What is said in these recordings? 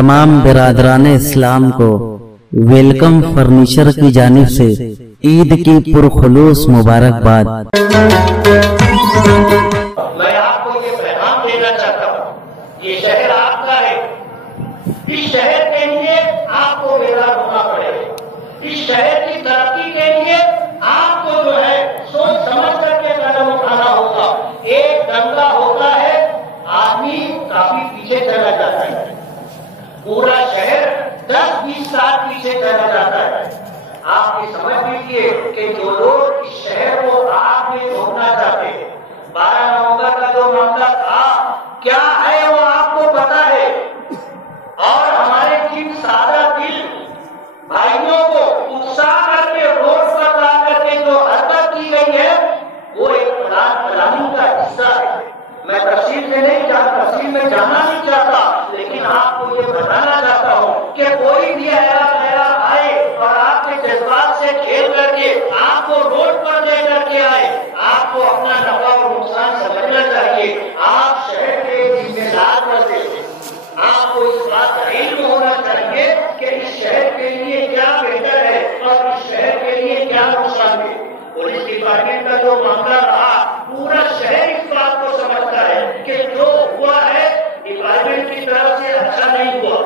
تمام برادران اسلام کو ویلکم فرنیچر کی جانب سے عید کی پرخلوص مبارکباد۔ میں آپ کو یہ پیغام دینا چاہتا ہوں، یہ شہر آپ کا ہے، اس شہر کے لیے آپ کو بیدار ہونا پڑے گا، اس شہر کی ترقی کے لیے آپ کو جو ہے سوچ سمجھ کر کے قدم اٹھانا ہوگا۔ ایک دنگا ہوتا ہے، آدمی کافی پیچھے چلا جاتا ہے، پورا شہر 10-20 سال پیچھے چلا جاتا ہے۔ آپ یہ سمجھ لیجیے کہ جو لوگ اس شہر کو آگ میں جھونکنا چاہتے ہیں، 12 نومبر کا جو معاملہ تھا کیا ہے وہ آپ کو پتا ہے، اور ہمارے جن سادہ دل بھائیوں کو اکسا کر کے روڈ پر لا کر کے جو حرکت کی گئی ہے وہ ایک پلاننگ کا حصہ ہے۔ میں تفصیل میں جانا نہیں چاہتا، لیکن آپ کو یہ بتانا چاہتا ہوں کہ کوئی بھی آئے اور آپ کے جذبات سے کھیل کر کے آپ کو روڈ پر لے کر کے آئے، آپ کو اپنا نفع اور نقصان سمجھنا چاہیے۔ آپ شہر کے ذمہ دار بنتے ہیں، آپ کو اس بات کا علم ہونا چاہیے کہ اس شہر کے لیے کیا بہتر ہے اور اس شہر کے لیے کیا نقصان ہے۔ پولیس ڈپارٹمنٹ کا جو معاملہ رہا، پورا شہر اس بات کو سمجھتا ہے کہ جو ہوا ہے ڈپارٹمنٹ کی طرف سے اچھا نہیں ہوا،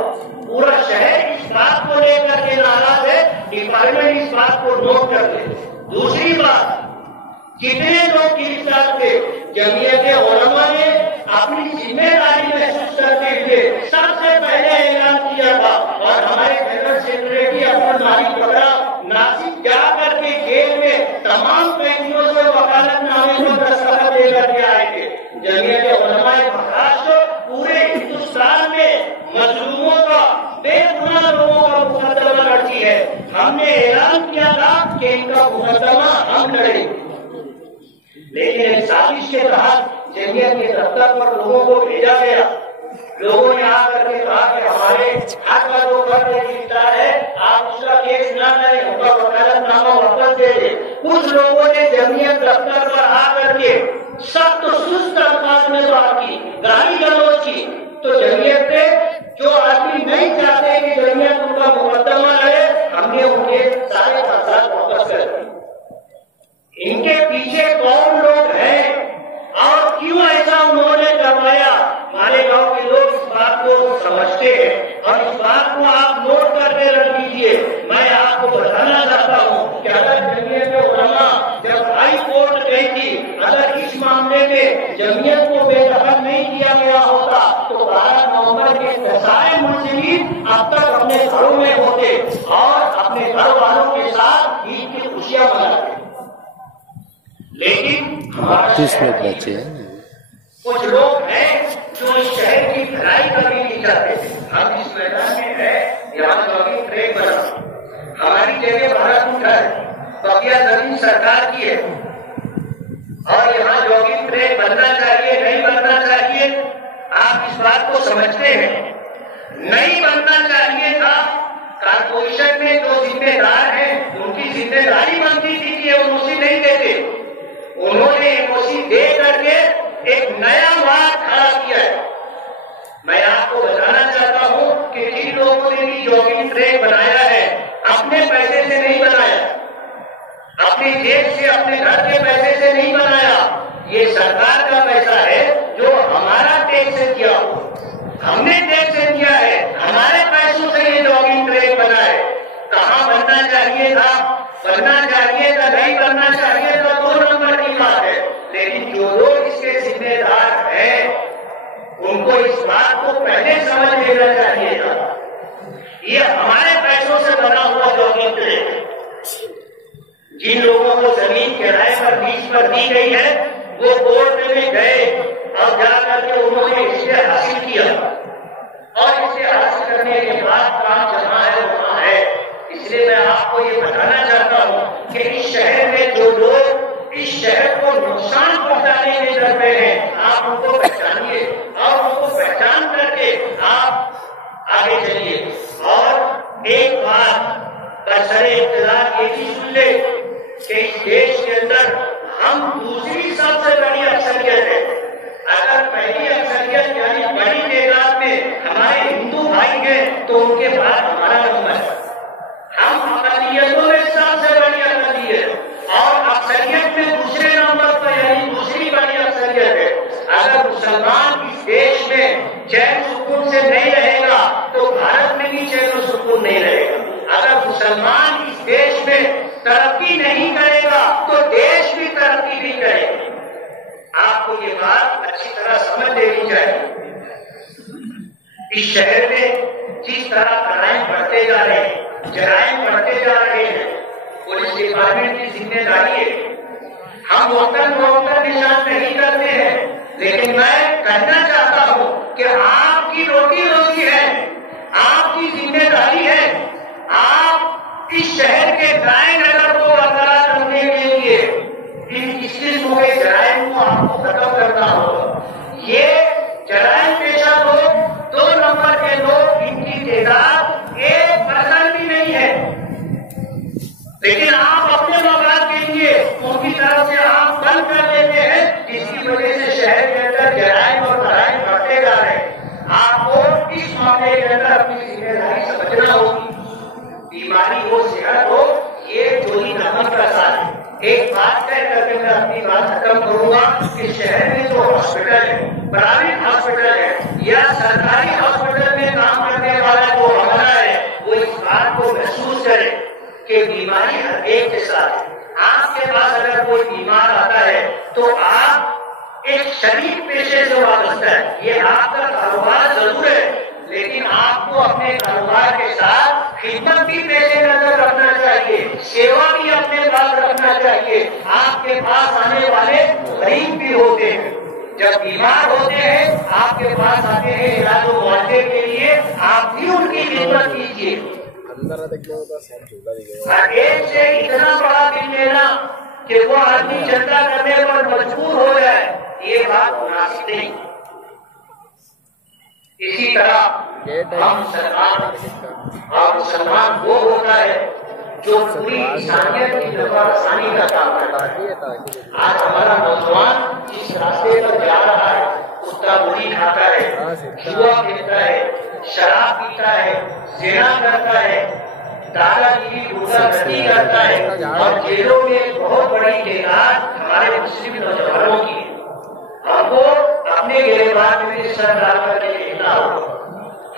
پورا شہر اس بات کو لے کر کے ناراض ہے، ڈپارٹمنٹ اس بات کو نوٹ کر لے۔ دوسری بات، کتنے لوگ گرفتار تھے، جمعیت علماء نے اپنی ذمہ داری محسوس کرتے ہوئے سب سے پہلے اعلان کیا تھا، اور ہمارے جنرل سیکرٹری عبد المالک پکڑا ناسک جا کر کے جیل میں تمام قیدیوں سے وکالت نامے پر دستخط لے کر کے آئے تھے۔ جمعیت علماء مہاراشٹر پورے ہندوستان میں مظلوموں کا، بے گناہ لوگوں کا مقدمہ لڑتی ہے۔ ہم نے اعلان کیا تھا کہ ان کا مقدمہ ہم لڑیں گے، لیکن ایک سازش کے تحت جمعیت کے دفتر پر لوگوں کو بھیجا گیا۔ لوگوں نے آ کر کے کہا کہ ہمارے حق کا جو فرد گرفتار ہے آپ اس کا کیس نہ کریں، ان کا وکالت نامہ واپس دے دیں۔ کچھ لوگوں نے جمعیت دفتر پر آ کر کے سخت سست انداز میں بات کی، گالی گلوچ کی، تو جمعیت نے جو آدمی نہیں چاہتے کہ جمعیت ان کا مقدمہ لڑے، ہم نے ان کے سارے کاغذات واپس کر دیے۔ ان کے پیچھے کون لوگ ہیں اور کیوں ایسا انہوں نے کروایا، ہمارے گاؤں کے لوگ اس بات کو سمجھتے ہیں، اور اس بات کو آپ نوٹ کر کے رکھ لیجیے۔ میں آپ کو بتانا چاہتا ہوں کہ اگر جمعیت علماء جب ہائی کورٹ گئی تھی، اگر اس معاملے میں جمعیت کو بے دخل نہیں کیا گیا ہوتا تو 12 نومبر کے سارے ملزمین اب تک اپنے گھروں میں ہوتے اور اپنے گھر والوں کے ساتھ عید کی خوشیاں مناتے۔ لیکن کچھ لوگ ہیں جو اس شہر کی بھلائی کبھی نہیں چاہتے۔ ہم اس میدان میں ہیں، یہاں جاگنگ ٹریک بنا، ہماری جگہ بھارت اٹھا ہے، بقیہ زمین سرکار کی ہے، اور یہاں جاگنگ ٹریک بننا چاہیے نہیں بننا چاہیے، آپ اس بات کو سمجھتے ہیں۔ نہیں بننا چاہیے تھا، کارپوریشن میں جو ذمہ دار ہیں ان کی ذمہ داری بنتی تھی کہ وہ اسی نہیں دیتے، انہوں نے اسی دے کر کے ایک نیا واقع کھڑا کیا ہے۔ میں آپ کو بتانا چاہتا ہوں کہ جن لوگوں نے بھی جاگنگ ٹریک بنایا ہے اپنے پیسے سے نہیں بنایا، اپنی جیب سے، اپنے گھر کے پیسے سے نہیں بنایا، یہ سرکار کا پیسہ ہے جو ہمارا ٹیکس سے کیا ہو، ہم نے ٹیکس سے کیا ہے، ہمارے پیسوں سے یہ جاگنگ ٹریک بنا ہے۔ کہاں بننا چاہیے تھا، بننا چاہیے تھا نہیں بننا چاہیے تھا، 2 نمبر کی بات ہے، لیکن جو لوگ اس کے ذمہ دار ہیں ان کو اس بات کو پہلے سمجھ لینا چاہیے تھا۔ یہ ہمارے پیسوں سے بنا ہوا جاگنگ ٹریک، جن لوگوں کو زمین کرائے پر لیز پر دی گئی ہے وہ کورٹ میں گئے اور جا کر کے انہوں نے اسے حاصل کیا، اور اسے حاصل کرنے کے بعد کام جہاں ہے وہاں ہے۔ اس لیے میں آپ کو یہ بتانا چاہتا ہوں کہ اس شہر میں جو لوگ اس شہر کو نقصان پہنچانے میں ڈر رہے ہیں، آپ ان کو پہچانیے اور ان کو پہچان کر کے آپ آگے چلیے۔ اور ایک بات برسر اقتدار یہ بھی سن لے کہ اس دیش کے اندر ہم دوسری سب سے بڑی اکثریت ہے۔ اگر پہلی اکثریت یعنی بڑی تعداد میں ہمارے ہندو بھائی ہیں تو ان کے بعد ہمارا نمبر ہے. ہم اقلیتوں میں سب سے بڑی اقلیت اور اکثریت میں دوسرے نمبر پر یعنی دوسری بڑی اکثریت ہے. اگر مسلمان اس دیش میں چین سکون سے نہیں رہے گا تو بھارت میں بھی چین و سکون نہیں رہے گا. اگر مسلمان اس دیش میں ترقی نہیں کرے گا تو دیش بھی ترقی نہیں کرے گا. آپ کو یہ بات اچھی طرح سمجھ لینی چاہیے. اس شہر میں جس طرح کرائم بڑھتے جا رہے ہیں، جرائم بڑھتے جا رہے ہیں، پولیس ڈپارٹمنٹ کی ذمہ داری ہے. ہم وطن نشان نہیں کرتے ہیں، لیکن میں کہنا چاہتا ہوں کہ آپ کی روٹی روزی ہے، آپ کی ذمہ داری ہے. آپ اس شہر کے کرائم ریکارڈ کو برقرار رکھنے کے لیے اس قسم کے جرائم کو آپ کو ختم کرنا ہوگا. یہ جرائم پیشہ لوگ، 2 نمبر کے لوگ، ان کی تعداد 1% بھی نہیں ہے، لیکن آپ اپنے مفاد کے لیے ان کی طرف سے آپ بند کر دیتے ہیں، جس کی وجہ سے شہر کے اندر جرائم اور کرائم بڑھتے جا رہے ہیں. آپ کو اس معاملے کے اندر اپنی ذمہ داری سمجھنا ہوگی. بیماری ہو، صحت ہو، یہ چوری نمک کا ساتھ ہے. ایک بات کہہ کر کے میں اپنی بات ختم کروں گا کہ شہر میں جو ہاسپٹل ہے، پرائیویٹ ہاسپٹل ہے یا سرکاری ہاسپٹل میں کام کرنے والا جو عملہ ہے، وہ اس بات کو محسوس کرے کہ بیماری ہر ایک کے ساتھ ہے. آپ کے پاس اگر کوئی بیمار آتا ہے تو آپ ایک شریک پیشے سے وابستہ ہے. یہ آپ کا کاروبار ضرور ہے، لیکن آپ کو اپنے کاروبار کے ساتھ خدمت بھی پیش نظر رکھنا چاہیے، سیوا بھی اپنے پاس رکھنا چاہیے. آپ کے پاس آنے والے غریب بھی ہوتے ہیں، جب بیمار ہوتے ہیں آپ کے پاس آتے ہیں علاج و معالجے کے لیے، آپ بھی ان کی خدمت کیجیے. ایک سے اتنا بڑا دل لینا کہ وہ آدمی چندہ کرنے پر مجبور ہو جائے، یہ بات مناسب نہیں. اسی طرح ہم مسلمان اور مسلمان وہ ہوتا ہے جو پوری انسانیت کی نفع رسانی کا کام کرتا ہے. آج ہمارا نوجوان جس راستے پر جا رہا ہے، کتا بری کھاتا ہے، جوا کھیلتا ہے، شراب پیتا ہے، زنا کرتا ہے، دادا گیری گنڈا گردی کرتا ہے، اور جیلوں میں بہت بڑی تعداد ہمارے مسلم نوجوانوں کی ہے. ہم کو اپنے گریبان میں سر ڈال کر کے دیکھنا ہوگا.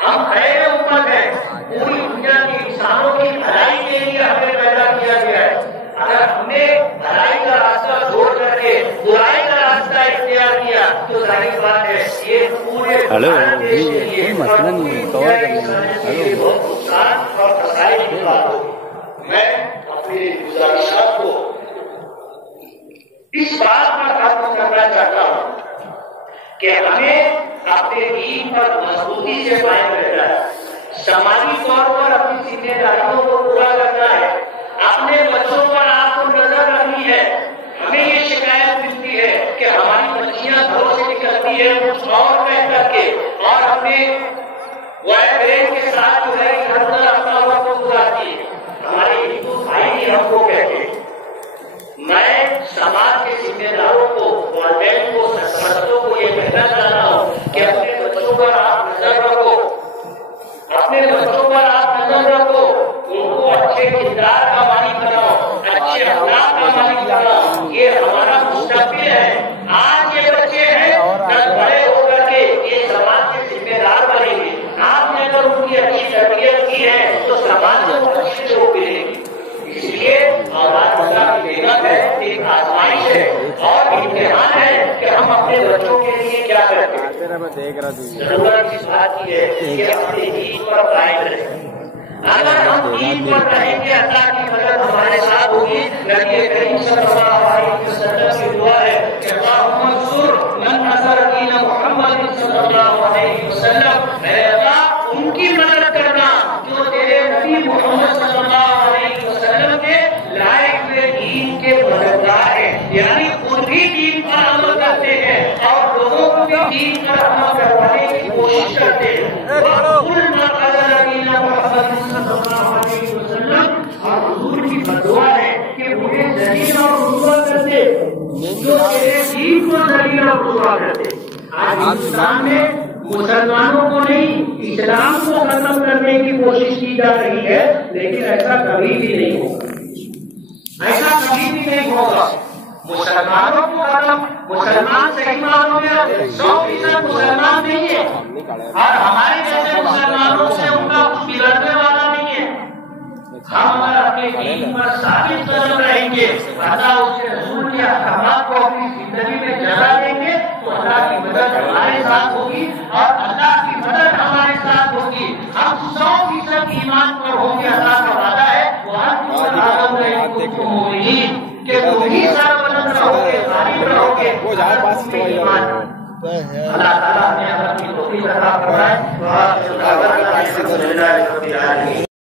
ہم خیر امت ہیں، پوری دنیا کے انسانوں کی بھلائی کے لیے ہمیں پیدا کیا گیا ہے. اگر ہم نے بھلائی کا راستہ چھوڑ کر کے برائی کا راستہ اختیار کیا تو ظاہر بات ہے یہ پورے بھارت دیش کے لیے بہت نقصان اور خسارے کی بات ہوگی. میں اپنی گزارشات کو اس بات پر ختم کرنا چاہتا ہوں کہ ہمیں اپنے دین پر مضبوطی سے قائم رہنا ہے، سماجی طور پر اپنی ذمہ داریوں کو پورا کرنا ہے، اپنے بچوں پر آپ کو نظر رکھنی ہے. ہمیں یہ شکایت ملتی ہے کہ ہماری بچیاں گھروں سے نکلتی ہے کچھ اور کہہ کر کے، اور اپنے بوائے فرینڈ کے ساتھ جو ہے ادھر ادھر اپنا وقت گزارتی ہے. ہمارے ہندو بھائی بھی ہم کو کہتے ہیں. میں سماج کے ذمہ داروں کو، والدین کو، سرپرستوں کو یہ کہنا چاہتا ہوں کہ اپنے بچوں پر آپ نظر رکھو، اپنے بچوں پر آپ نظر رکھو، ان کو اچھے کردار کا مالک بناؤ، اچھے اخلاق کا مالک بناؤ. یہ ہمارا مستقبل ہے. آج یہ بچے ہیں، کل بڑے ہو کر کے یہ سماج کے ذمہ دار بنیں گے. آپ نے اگر ان کی اچھی تربیت کی ہے تو سماج کو اچھی چھوٹ ملے گی. اس لیے اولاد اللہ کی نعمت ہے، ایک آزمائش ہے اور امتحان ہے کہ ہم اپنے بچوں کے لیے کیا کرتے ہیں. ضرورت اس بات کی ہے کہ اپنے دین پر قائم رہیں. اگر ہم دین پر رہیں گے اللہ کی مدد ہمارے ساتھ ہوگی. نبی کریم صلی اللہ علیہ وسلم کی دعا ہے کہ اللہم انصر من نصر دین محمد صلی اللہ علیہ وسلم. اے اللہ ان کی مدد کرنا جو تیرے نبی محمد صلی اللہ علیہ وسلم کے لائے ہوئے دین کے مددگار ہیں، یعنی خود بھی دین پر عمل کرتے ہیں اور لوگوں کو بھی دین پر عمل کروانے کی کوشش کرتے ہیں. وَقُلْ مَا قَدَرَ دِينَ مُحَمَّدٍ صلی اللہ علیہ وسلم. اور حضور کی بدعا ہے کہ مجھے ذلیل اور رسوا کرتے جو تیرے دین کو ذلیل اور رسوا کرتے. آج ہندوستان میں مسلمانوں کو نہیں اسلام کو ختم کرنے کی کوشش کی جا رہی ہے، لیکن ایسا کبھی بھی نہیں ہوگا، ایسا کبھی بھی نہیں ہوگا۔ مسلمانوں کو ختم، مسلمان صحیح معنوں میں 100% مسلمان نہیں ہے، اور ہمارے جیسے مسلمانوں سے ان کا کچھ بگڑنے والا نہیں ہے۔ ہم اگر اپنے دین پر ثابت قدم رہیں گے، اللہ اس کے رسول کے احکامات کو اپنی زندگی میں جگہ دیں گے، تو اللہ کی مدد ہمارے ساتھ ہوگی اور اللہ کی مدد ہمارے ساتھ ہوگی۔ ہم 100% ایمان پر ہوں گے، اللہ کا وعدہ ہے وہ کہ تم ہی سربلند رہو گے، غالب رہو گے۔ اللہ تعالیٰ نے اپنی توفیق عطا فرمائے۔